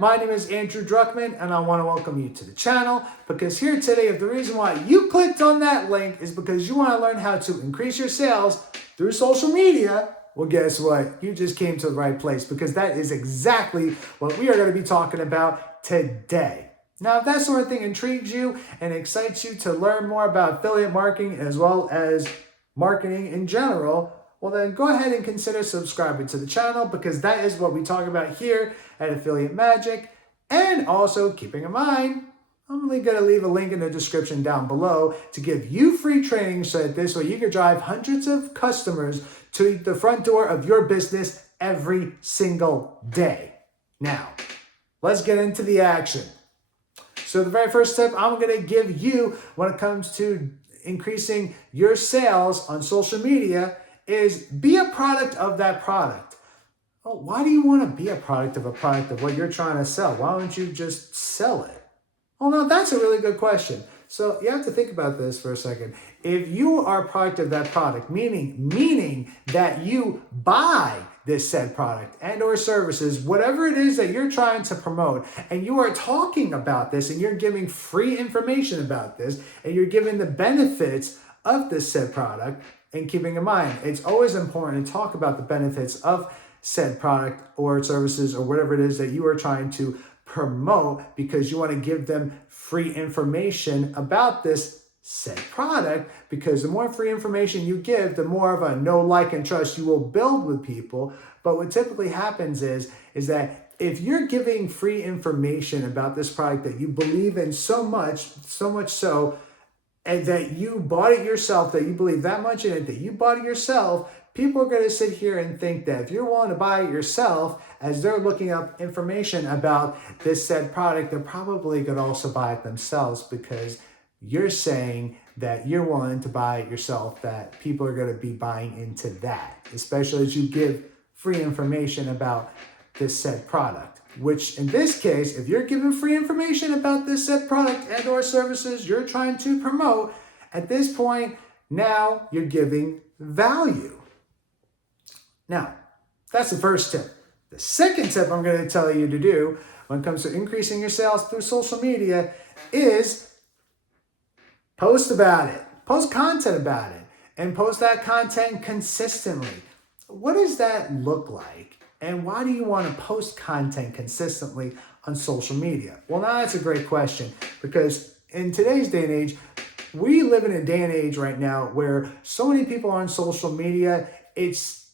my name is Andrew Druckman and I want to welcome you to the channel because here today, if the reason why you clicked on that link is because you want to learn how to increase your sales through social media, well, guess what? You just came to the right place because that is exactly what we are going to be talking about today. Now, if that sort of thing intrigues you and excites you to learn more about affiliate marketing as well as marketing in general, well then go ahead and consider subscribing to the channel because that is what we talk about here at Affiliate Magic. And also keeping in mind, I'm only going to leave a link in the description down below to give you free training so that this way you can drive hundreds of customers to the front door of your business every single day. Now, let's get into the action. So the very first tip I'm going to give you when it comes to increasing your sales on social media is be a product of that product. Oh, why do you want to be a product of what you're trying to sell? Why don't you just sell it? Oh, no, that's a really good question. So you have to think about this for a second. If you are a product of that product, meaning that you buy this said product and or services, whatever it is that you're trying to promote, and you are talking about this and you're giving free information about this and you're giving the benefits of this said product, and keeping in mind, it's always important to talk about the benefits of said product or services or whatever it is that you are trying to promote because you want to give them free information about this said product, because the more free information you give, the more of a know, like, and trust you will build with people. But what typically happens is that if you're giving free information about this product that you believe in so much so, and that you bought it yourself, that you believe that much in it, that you bought it yourself, people are going to sit here and think that if you're willing to buy it yourself, as they're looking up information about this said product, they're probably going to also buy it themselves because you're saying that you're willing to buy it yourself, that people are going to be buying into that, especially as you give free information about this said product. Which in this case, if you're giving free information about this said product and or services you're trying to promote, at this point, now you're giving value. Now, that's the first tip. The second tip I'm going to tell you to do when it comes to increasing your sales through social media is post about it. Post content about it and post that content consistently. What does that look like? And why do you want to post content consistently on social media? Well, now that's a great question because in today's day and age, we live in a day and age right now where so many people are on social media. It's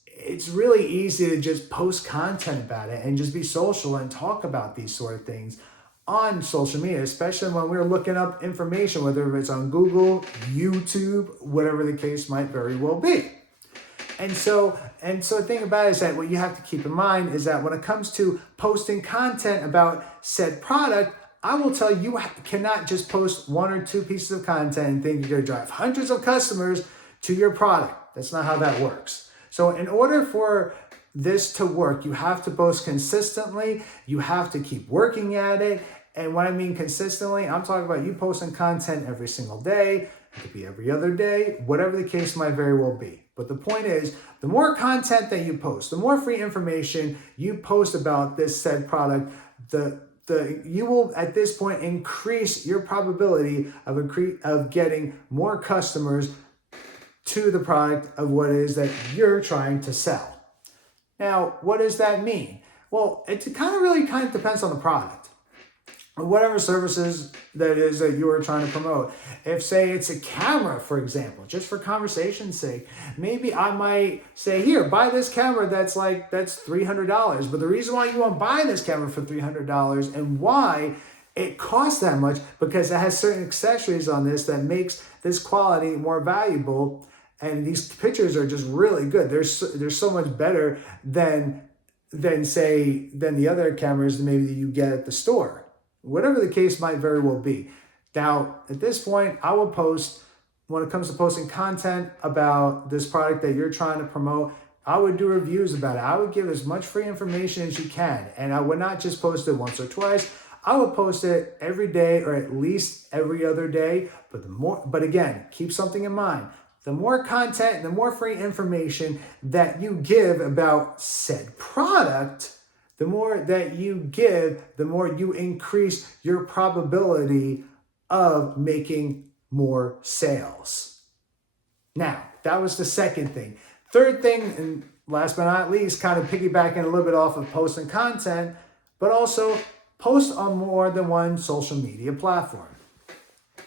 really easy to just post content about it and just be social and talk about these sort of things on social media, especially when we're looking up information, whether it's on Google, YouTube, whatever the case might very well be. And so the thing about it is that what you have to keep in mind is that when it comes to posting content about said product, I will tell you cannot just post one or two pieces of content and think you're going to drive hundreds of customers to your product. That's not how that works. So in order for this to work, you have to post consistently. You have to keep working at it. And when I mean consistently, I'm talking about you posting content every single day. It could be every other day, whatever the case might very well be. But the point is, the more content that you post, the more free information you post about this said product, you will at this point increase your probability of getting more customers to the product of what it is that you're trying to sell. Now, what does that mean? Well, it really depends on the product. Whatever services that is that you are trying to promote. If, say, it's a camera, for example, just for conversation's sake, maybe I might say, here, buy this camera that's $300. But the reason why you want to buy this camera for $300 and why it costs that much, because it has certain accessories on this that makes this quality more valuable. And these pictures are just really good. They're so much better than the other cameras maybe that you get at the store. Whatever the case might very well be. Now, at this point, I will post, when it comes to posting content about this product that you're trying to promote, I would do reviews about it. I would give as much free information as you can. And I would not just post it once or twice. I would post it every day or at least every other day. But again, keep something in mind. The more content, the more free information that you give about said product, The more that you give, the more you increase your probability of making more sales. Now, that was the second thing. Third thing, and last but not least, kind of piggybacking a little bit off of posting content, but also post on more than one social media platform.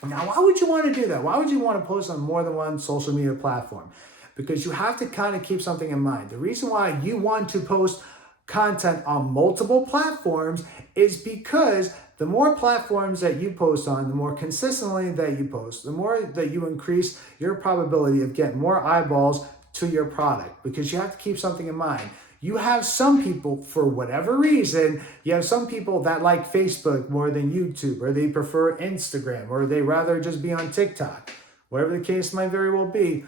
Now, why would you want to do that? Why would you want to post on more than one social media platform? Because you have to kind of keep something in mind. The reason why you want to post content on multiple platforms is because the more platforms that you post on, the more consistently that you post, the more that you increase your probability of getting more eyeballs to your product. Because you have to keep something in mind. You have some people, for whatever reason, you have some people that like Facebook more than YouTube, or they prefer Instagram, or they rather just be on TikTok. Whatever the case might very well be,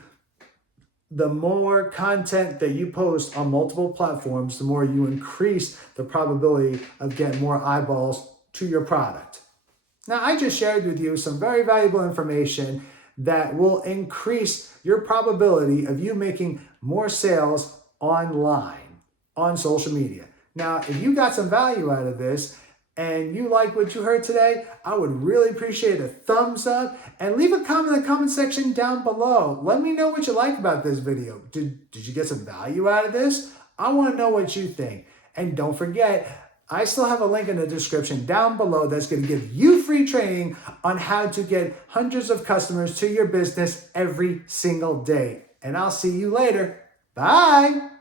the more content that you post on multiple platforms, the more you increase the probability of getting more eyeballs to your product. Now, I just shared with you some very valuable information that will increase your probability of you making more sales online, on social media. Now, if you got some value out of this and you like what you heard today, I would really appreciate a thumbs up and leave a comment in the comment section down below. Let me know what you like about this video. Did you get some value out of this? I want to know what you think. And don't forget, I still have a link in the description down below that's going to give you free training on how to get hundreds of customers to your business every single day. And I'll see you later. Bye.